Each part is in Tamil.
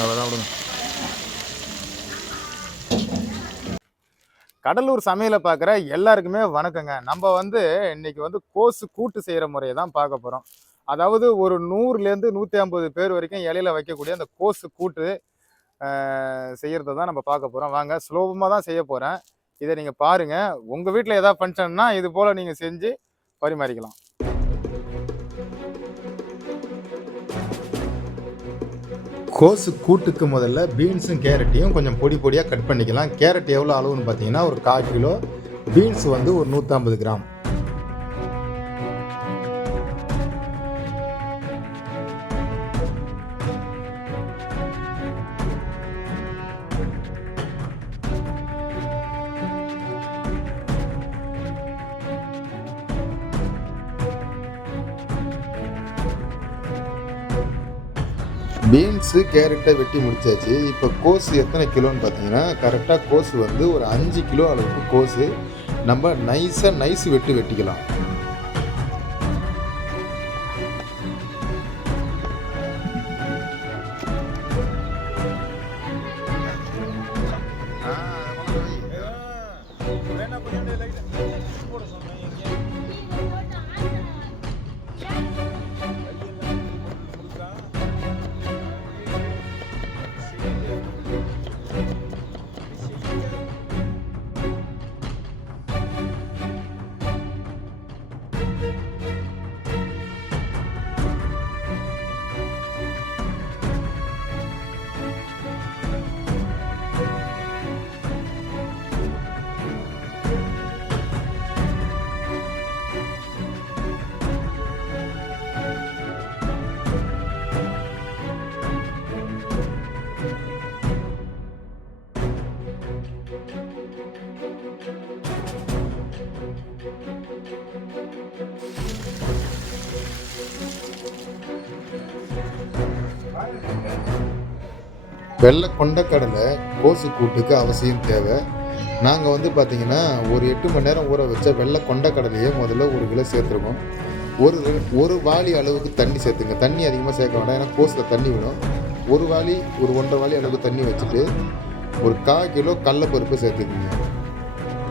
அவ்வளோதான் விடுங்க. கடலூர் சமையலை பார்க்குற எல்லாருக்குமே வணக்கங்க. நம்ம இன்னைக்கு கோசு கூட்டு செய்கிற முறையை தான் பார்க்க போகிறோம். அதாவது ஒரு 100லேருந்து 150 பேர் வரைக்கும் இலையில வைக்கக்கூடிய அந்த கோசு கூட்டு செய்கிறத தான் நம்ம பார்க்க போகிறோம். வாங்க, சுலபமாக தான் செய்ய போகிறேன். இதை நீங்கள் பாருங்கள். உங்கள் வீட்டில் ஏதாவது ஃபங்க்ஷன்னா இது போல் நீங்கள் செஞ்சு பரிமாறிக்கலாம். கோசு கூட்டுக்கு முதல்ல பீன்ஸும் கேரட்டையும் கொஞ்சம் பொடி பொடியாக கட் பண்ணிக்கலாம். கேரட் எவ்வளோ அளவுன்னு பார்த்தீங்கன்னா ஒரு 1/4 கிலோ, பீன்ஸ் ஒரு 150 கிராம். பீன்ஸு கேரட்டை வெட்டி முடிச்சாச்சு. இப்போ கோஸு எத்தனை கிலோன்னு பார்த்தீங்கன்னா கரெக்டாக கோஸு ஒரு 5 கிலோ அளவுக்கு கோஸு நம்ம நைஸு வெட்டிக்கலாம். வெள்ளை கொண்டக்கடலை கோசு கூட்டுக்கு அவசியம் தேவை. நாங்கள் பார்த்தீங்கன்னா ஒரு 8 மணி நேரம் ஊற வச்ச வெள்ளை கொண்டக்கடலையே முதல்ல 1 கிலோ சேர்த்துருக்கோம். ஒரு வாளி அளவுக்கு தண்ணி சேர்த்துங்க. தண்ணி அதிகமாக சேர்க்க வேண்டாம், ஏன்னா கோஸில் தண்ணி விடும். ஒரு 1.5 வாளி அளவுக்கு தண்ணி வச்சுட்டு ஒரு 1/4 கிலோ கடலைப்பருப்பு சேர்த்துக்குங்க.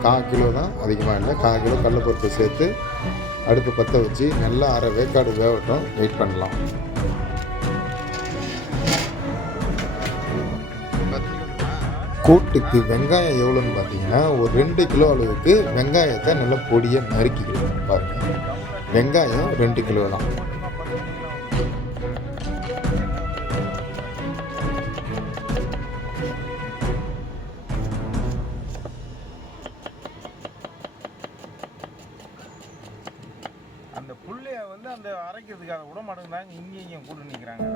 1/4 கிலோ தான், அதிகமாக இல்லை. 1/4 கிலோ கடலைப்பருப்பு சேர்த்து அடுப்பு பற்ற வச்சு நல்லா அரை வேக்காடு வேகட்டும், வெயிட் பண்ணலாம். கூட்டுக்கு வெங்காயம் எவ்வளோன்னு பார்த்தீங்கன்னா ஒரு 2 கிலோ அளவுக்கு வெங்காயத்தை நல்லா பொடியாக நறுக்கிக்கலாம். பாருங்கள், வெங்காயம் 2 கிலோ தான். அந்த புள்ளைய அந்த அரைக்கிறதுக்காக விட மாட்டேங்கிறாங்க, இங்கேயும் கூட்டு நிற்கிறாங்க.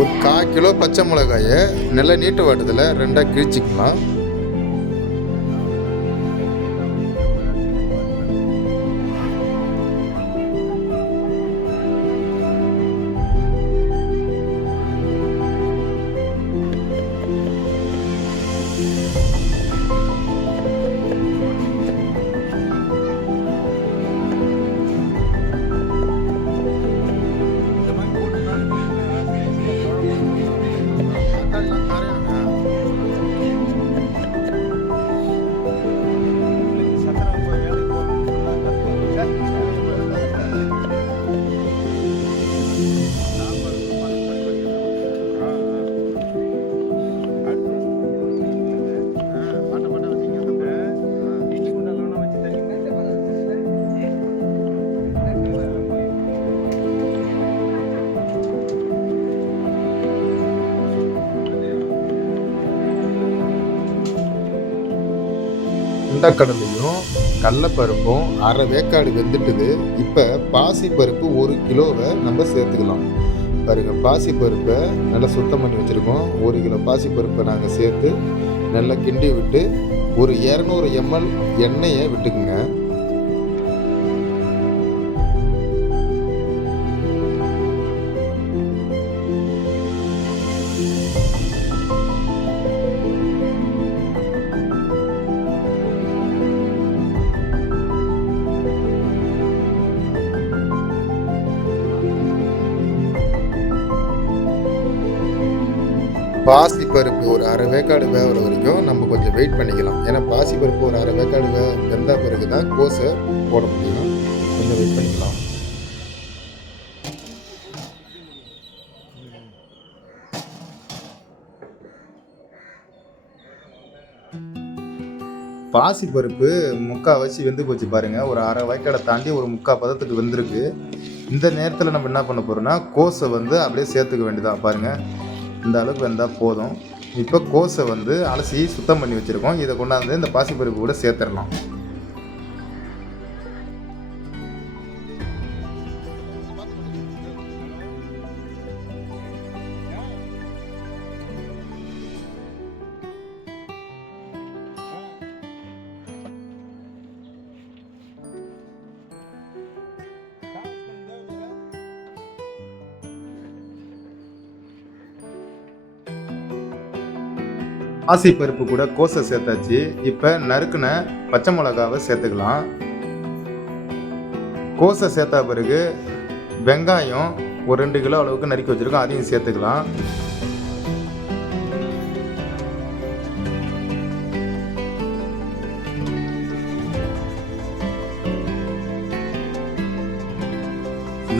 ஒரு 1/4 கிலோ பச்சை மிளகாயை நல்லா நீட்டு வாட்டத்தில் 2ஆக கிழிச்சிக்கலாம். கொண்டக்கடலையும் கடலைப்பருப்பும் அரை வேக்காடு வெந்துட்டுது. இப்போ பாசிப்பருப்பு 1 கிலோவை நம்ம சேர்த்துக்கலாம். பாருங்கள், பாசிப்பருப்பை நல்லா சுத்தம் பண்ணி வச்சுருக்கோம். 1 கிலோ பாசிப்பருப்பை நாங்கள் சேர்த்து நல்லா கிண்டி விட்டு ஒரு 200 ml எண்ணெயை விட்டுக்குங்க. பாசிப்பருப்பு ஒரு அரை வேக்காடு வேகிற வரைக்கும் நம்ம கொஞ்சம் வெயிட் பண்ணிக்கலாம். ஏன்னா பாசிப்பருப்பு ஒரு அரை வேக்காடு வெந்த பிறகு தான் கோஸை போட முடியும். கொஞ்சம் வெயிட் பண்ணிக்கலாம். பாசிப்பருப்பு முக்கால்வாசி வெந்து போச்சு பாருங்கள். ஒரு அரை வேக்காடை தாண்டி ஒரு 3/4 பதத்துக்கு வெந்திருக்கு. இந்த நேரத்தில் நம்ம என்ன பண்ண போகிறோம்னா கோஸை வந்து அப்படியே சேர்த்துக்க வேண்டியதான். பாருங்கள், இந்த அளவுக்கு வெந்தால் போதும். இப்போ கோஸை வந்து அலசி சுத்தம் பண்ணி வச்சுருக்கோம். இதை கொண்டாந்து இந்த பாசிப்பருப்பு கூட சேர்த்துடலாம். பாசிப்பருப்பு கூட கோஸை சேர்த்தாச்சு. இப்போ நறுக்குன பச்சை மிளகாவை சேர்த்துக்கலாம். கோஸை சேர்த்தா பிறகு வெங்காயம் ஒரு 2 கிலோ அளவுக்கு நறுக்கி வச்சுருக்கோம், அதையும் சேர்த்துக்கலாம்.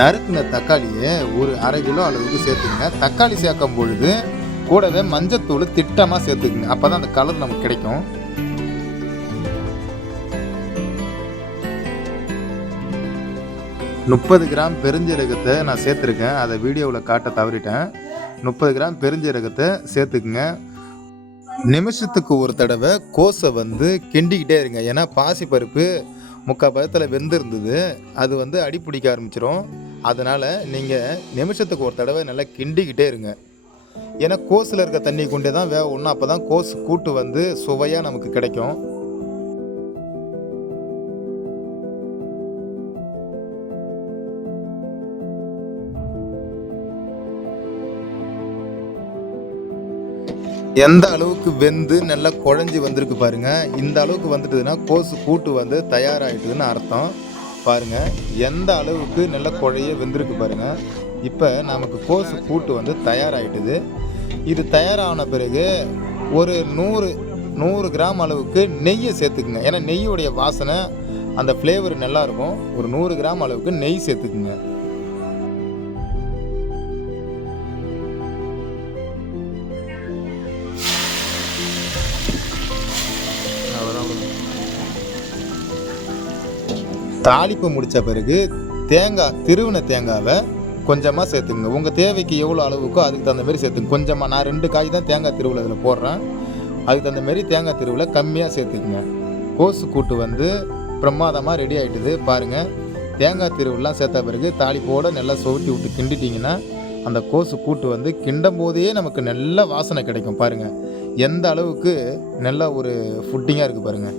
நறுக்குன தக்காளியை ஒரு 1/2 கிலோ அளவுக்கு சேர்த்துங்க. தக்காளி சேர்க்கும் பொழுது கூடவே மஞ்சத்தூள் திட்டமாக சேர்த்துக்குங்க. அப்போ தான் அந்த கலர் நமக்கு கிடைக்கும். முப்பது கிராம் பெருஞ்சீரகத்தை நான் சேர்த்துருக்கேன். அதை வீடியோவில் காட்ட தவறிட்டேன். 30 கிராம் பெருஞ்சீரகத்தை சேர்த்துக்குங்க. நிமிஷத்துக்கு ஒரு தடவை கோஸை வந்து கிண்டிக்கிட்டே இருங்க. ஏன்னா பாசிப்பருப்பு 3/4 பதத்தில் வெந்திருந்தது, அது வந்து அடி பிடிக்க ஆரம்பிச்சிடும். அதனால் நீங்கள் நிமிஷத்துக்கு ஒரு தடவை நல்லா கிண்டிக்கிட்டே இருங்க. ஏன்னா கோஸில் இருக்க தண்ணி கொண்டே தான் வேக விடணும். அப்போ தான் கோஸ் கூட்டு வந்து சுவையாக நமக்கு கிடைக்கும். எந்த அளவுக்கு வெந்து நல்லா குழஞ்சி வந்திருக்கு பாருங்கள். இந்த அளவுக்கு வந்துட்டுதுன்னா கோஸ் கூட்டு வந்து தயாராகிட்டுதுன்னு அர்த்தம். பாருங்கள், எந்த அளவுக்கு நல்லா குழைய வெந்திருக்கு பாருங்கள். இப்போ நமக்கு கோஸ் கூட்டு வந்து தயாராகிட்டுது. இது தயாரான பிறகு ஒரு 100 கிராம் அளவுக்கு நெய்யை சேர்த்துக்குங்க. ஏன்னா நெய்யோடைய வாசனை அந்த ஃப்ளேவர் நல்லாயிருக்கும். ஒரு 100 கிராம் அளவுக்கு நெய் சேர்த்துக்குங்க. தாளிப்பு முடித்த பிறகு திருவின தேங்காவை கொஞ்சமாக சேர்த்துங்க. உங்கள் தேவைக்கு எவ்வளோ அளவுக்கோ அதுக்கு தகுந்த மாதிரி சேர்த்துங்க. கொஞ்சமாக, நான் 2 காய் தான் தேங்காய் திருவில் இதில் போடுறேன். அதுக்கு தகுந்த மாதிரி தேங்காய் திருவில் கம்மியாக சேர்த்துக்குங்க. கோஸு கூட்டு வந்து பிரமாதமாக ரெடி ஆகிட்டுது பாருங்கள். தேங்காய் திருவிலாம் சேர்த்த பிறகு தாளிப்போடு நல்லா சொவிட்டி விட்டு கிண்டிட்டிங்கன்னா அந்த கோஸு கூட்டு வந்து கிண்டும் போதே நமக்கு நல்ல வாசனை கிடைக்கும். பாருங்கள், எந்த அளவுக்கு நல்ல ஒரு ஃபுட்டிங்காக இருக்குது பாருங்கள்.